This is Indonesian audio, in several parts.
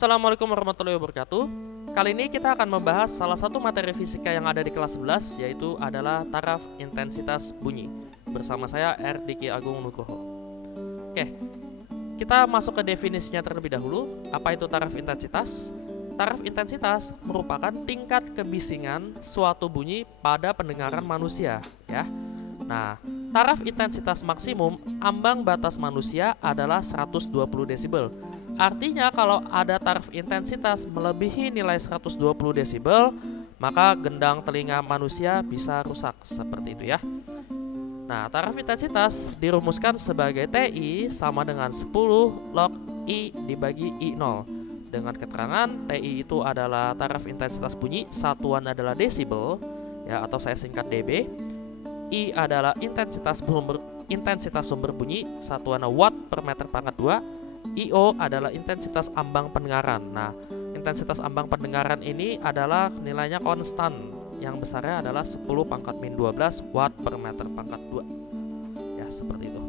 Assalamualaikum warahmatullahi wabarakatuh. Kali ini kita akan membahas salah satu materi fisika yang ada di kelas 11, yaitu adalah taraf intensitas bunyi. Bersama saya R. Agung Nugroho. Oke, kita masuk ke definisinya terlebih dahulu. Apa itu taraf intensitas? Taraf intensitas merupakan tingkat kebisingan suatu bunyi pada pendengaran manusia, ya. Nah, taraf intensitas maksimum ambang batas manusia adalah 120 desibel. Artinya kalau ada taraf intensitas melebihi nilai 120 desibel, maka gendang telinga manusia bisa rusak, seperti itu ya. Nah, taraf intensitas dirumuskan sebagai TI sama dengan 10 log I dibagi I0. Dengan keterangan TI itu adalah taraf intensitas bunyi, satuan adalah desibel, ya, atau saya singkat dB. I adalah intensitas sumber bunyi, satuan watt per meter pangkat 2. IO adalah intensitas ambang pendengaran. Nah, intensitas ambang pendengaran ini adalah nilainya konstan, yang besarnya adalah 10 pangkat min 12 watt per meter pangkat 2. Ya, seperti itu.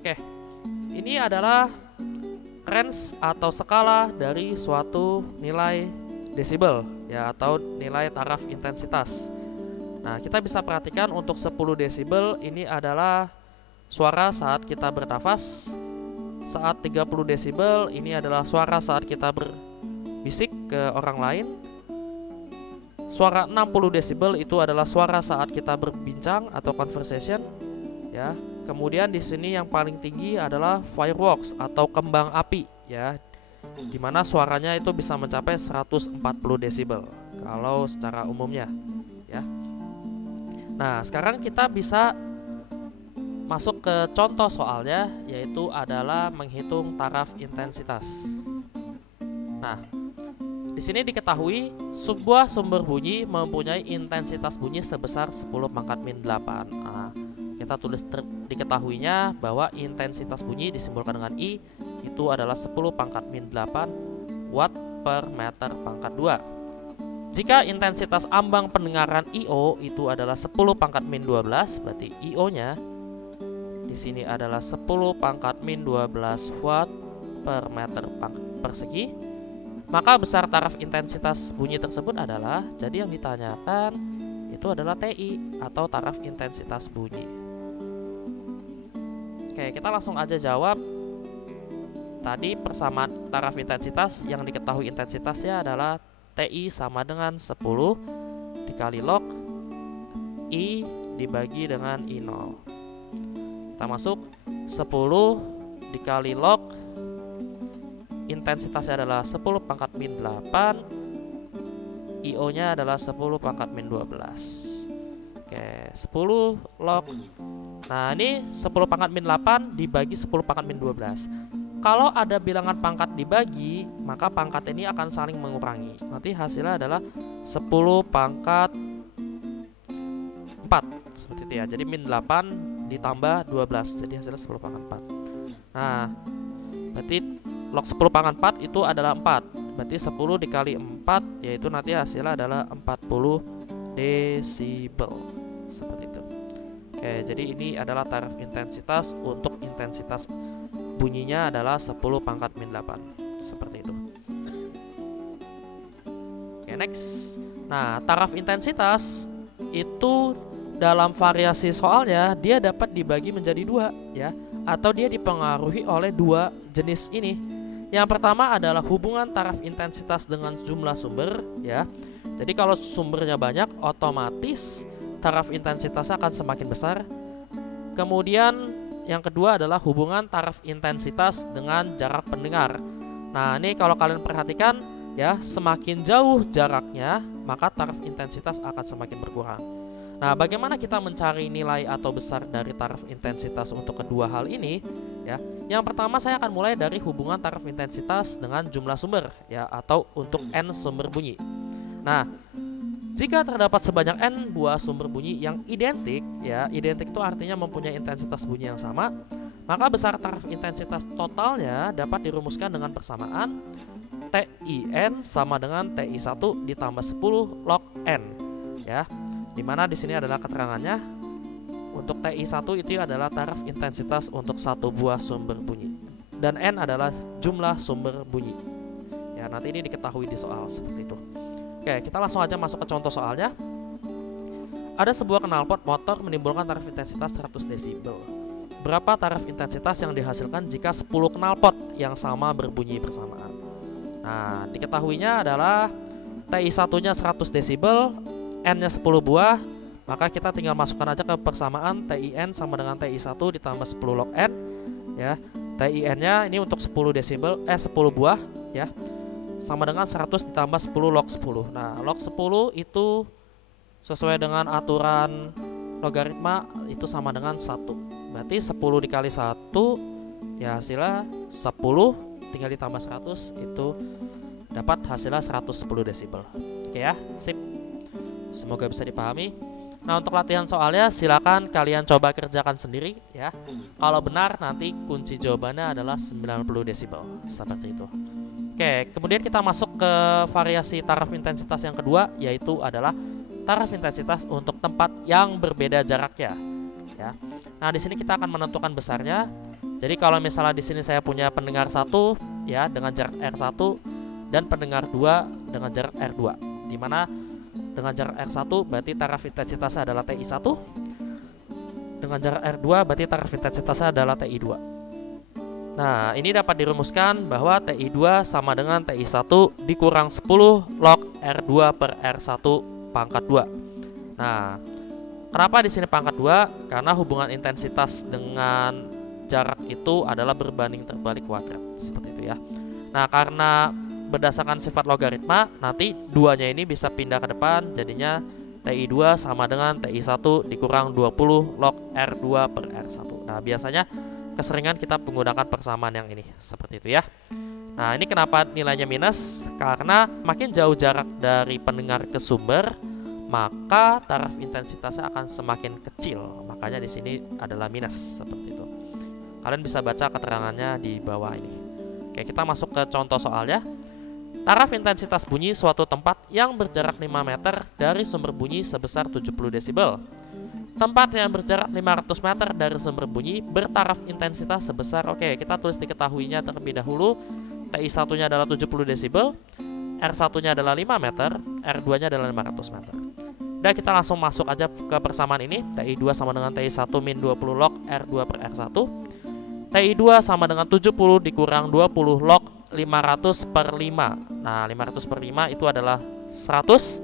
Oke, ini adalah range atau skala dari suatu nilai desibel, ya, atau nilai taraf intensitas. Nah, kita bisa perhatikan untuk 10 desibel ini adalah suara saat kita bernafas. Saat 30 desibel ini adalah suara saat kita berbisik ke orang lain. Suara 60 desibel itu adalah suara saat kita berbincang atau conversation, ya. Kemudian di sini yang paling tinggi adalah fireworks atau kembang api, ya. Dimana suaranya itu bisa mencapai 140 desibel kalau secara umumnya, ya. Nah, sekarang kita bisa masuk ke contoh soalnya, yaitu adalah menghitung taraf intensitas. Nah, di sini diketahui sebuah sumber bunyi mempunyai intensitas bunyi sebesar 10 pangkat min 8. Nah, kita tulis diketahuinya bahwa intensitas bunyi disimbolkan dengan I itu adalah 10 pangkat min 8 watt per meter pangkat 2. Jika intensitas ambang pendengaran IO itu adalah 10 pangkat min 12, berarti IO-nya di sini adalah 10 pangkat min 12 watt per meter persegi. Maka besar taraf intensitas bunyi tersebut adalah, jadi yang ditanyakan itu adalah TI atau taraf intensitas bunyi. Oke, kita langsung aja jawab. Tadi persamaan taraf intensitas yang diketahui intensitasnya adalah TI sama dengan 10 dikali log I dibagi dengan I0. Kita masuk 10 dikali log intensitasnya adalah 10 pangkat min 8, IO nya adalah 10 pangkat min 12. Oke, 10 log. Nah, ini 10 pangkat min 8 dibagi 10 pangkat min 12. Kalau ada bilangan pangkat dibagi, maka pangkat ini akan saling mengurangi. Nanti hasilnya adalah 10 pangkat 4, seperti itu ya. Jadi min 8 ditambah 12, jadi hasilnya 10 pangkat 4. Nah, berarti log 10 pangkat 4 itu adalah 4. Berarti 10 dikali 4, yaitu nanti hasilnya adalah 40 desibel. Seperti itu. Oke, jadi ini adalah taraf intensitas untuk intensitas bunyinya adalah 10 pangkat min 8. Seperti itu. Oke, next. Nah, taraf intensitas itu dalam variasi soalnya dia dapat dibagi menjadi 2, ya, atau dia dipengaruhi oleh 2 jenis ini. Yang pertama adalah hubungan taraf intensitas dengan jumlah sumber, ya. Jadi kalau sumbernya banyak, otomatis taraf intensitasnya akan semakin besar. Kemudian yang kedua adalah hubungan taraf intensitas dengan jarak pendengar. Nah, ini kalau kalian perhatikan, ya, semakin jauh jaraknya, maka taraf intensitas akan semakin berkurang. Nah, bagaimana kita mencari nilai atau besar dari taraf intensitas untuk kedua hal ini, ya? Yang pertama saya akan mulai dari hubungan taraf intensitas dengan jumlah sumber, ya, atau untuk N sumber bunyi. Nah, jika terdapat sebanyak N buah sumber bunyi yang identik, ya, identik itu artinya mempunyai intensitas bunyi yang sama, maka besar taraf intensitas totalnya dapat dirumuskan dengan persamaan TIN sama dengan TI1 ditambah 10 log N, ya. Dimana di sini adalah keterangannya. Untuk TI1 itu adalah taraf intensitas untuk satu buah sumber bunyi, dan N adalah jumlah sumber bunyi. Ya, nanti ini diketahui di soal seperti itu. Oke, kita langsung aja masuk ke contoh soalnya. Ada sebuah knalpot motor menimbulkan taraf intensitas 100 desibel. Berapa taraf intensitas yang dihasilkan jika 10 knalpot yang sama berbunyi bersamaan? Nah, diketahuinya adalah TI1-nya 100 desibel, N-nya 10 buah, maka kita tinggal masukkan aja ke persamaan TIN sama dengan TI1 ditambah 10 log N, ya. TIN-nya ini untuk 10 desibel, 10 buah, ya, sama dengan 100 ditambah 10 log 10. Nah, log 10 itu sesuai dengan aturan logaritma itu sama dengan 1. Berarti 10 dikali 1 ya hasilnya 10, tinggal ditambah 100 itu dapat hasilnya 110 desibel. Oke ya, sip. Semoga bisa dipahami. Nah, untuk latihan soalnya silakan kalian coba kerjakan sendiri ya. Kalau benar nanti kunci jawabannya adalah 90 desibel seperti itu. Oke, kemudian kita masuk ke variasi taraf intensitas yang kedua, yaitu adalah taraf intensitas untuk tempat yang berbeda jaraknya ya. Nah, di sini kita akan menentukan besarnya. Jadi kalau misalnya di sini saya punya pendengar 1 ya dengan jarak R1 dan pendengar 2 dengan jarak R2, di mana dengan jarak R1 berarti taraf intensitasnya adalah TI1, dengan jarak R2 berarti taraf intensitasnya adalah TI2. Nah, ini dapat dirumuskan bahwa TI2 sama dengan TI1 dikurang 10 log R2 per R1 pangkat 2. Nah, kenapa di sini pangkat 2? Karena hubungan intensitas dengan jarak itu adalah berbanding terbalik kuadrat, seperti itu ya. Nah, karena berdasarkan sifat logaritma, nanti duanya ini bisa pindah ke depan, jadinya TI2 sama dengan TI1 dikurang 20 log R2 per R1. Nah, biasanya keseringan kita menggunakan persamaan yang ini, seperti itu ya. Nah, ini kenapa nilainya minus? Karena makin jauh jarak dari pendengar ke sumber, maka taraf intensitasnya akan semakin kecil. Makanya di sini adalah minus, seperti itu. Kalian bisa baca keterangannya di bawah ini. Oke, kita masuk ke contoh soalnya. Taraf intensitas bunyi suatu tempat yang berjarak 5 meter dari sumber bunyi sebesar 70 desibel. Tempat yang berjarak 500 meter dari sumber bunyi bertaraf intensitas sebesar, oke, kita tulis diketahuinya terlebih dahulu. TI1-nya adalah 70 desibel, R1-nya adalah 5 meter, R2-nya adalah 500 meter. Dan kita langsung masuk aja ke persamaan ini. TI2 sama dengan TI1 min 20 log R2 per R1. TI2 sama dengan 70 dikurang 20 log 500 per 5. Nah, 500 per 5 itu adalah 100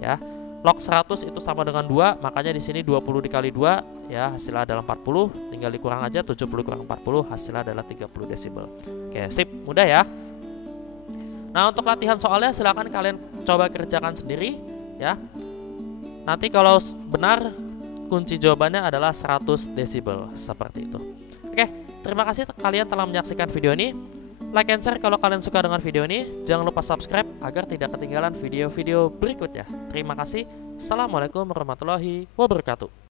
ya. Log 100 itu sama dengan 2, makanya di sini 20 dikali 2 ya, hasilnya adalah 40, tinggal dikurang aja 70 kurang 40, hasilnya adalah 30 desibel. Oke, sip, mudah ya. Nah, untuk latihan soalnya silakan kalian coba kerjakan sendiri ya. Nanti kalau benar kunci jawabannya adalah 100 desibel seperti itu. Oke, terima kasih kalian telah menyaksikan video ini. Like and share kalau kalian suka dengan video ini. Jangan lupa subscribe agar tidak ketinggalan video-video berikutnya. Terima kasih. Assalamualaikum warahmatullahi wabarakatuh.